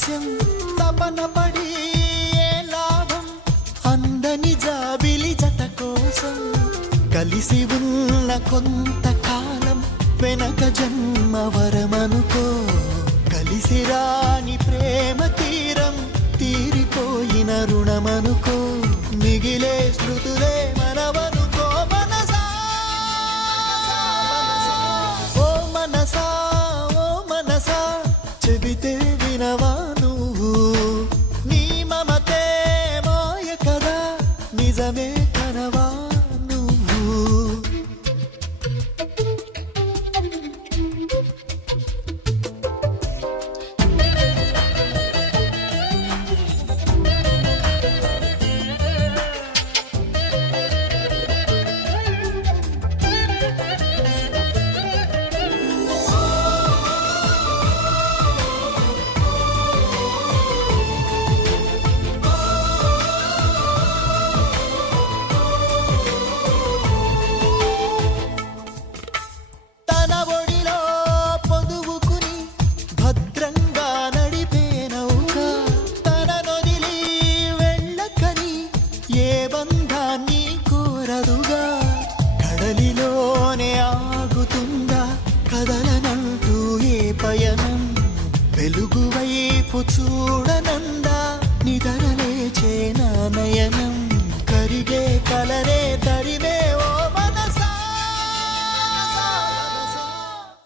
రహస్యం తపన పడి ఏ లాభం అందని జాబిలి జత కోసం కలిసి ఉన్న కొంతకాలం వెనక జన్మ వరమనుకో కలిసి రాని ప్రేమ తీరం తీరిపోయిన రుణమనుకో మిగిలే స్మృతులే మనవనుకో మనసా ఓ మనసా ఓ మనసా చెబితే వినవా నువ్వు నీ మమతే మాయ కదా నిజమే కనవా నువ్వు తన ఒడిలో పొదువుకుని భద్రంగా నడిపే నౌక తన నొదిలి వెళ్ళకని ఏ బంధాన్ని కోరదుగా కడలిలోనే ఆగుతుందా కదలనంటూ ఏ పయనం వెలుగు వైపు చూడనందా నిదరలేచే నా నయనం కరిగే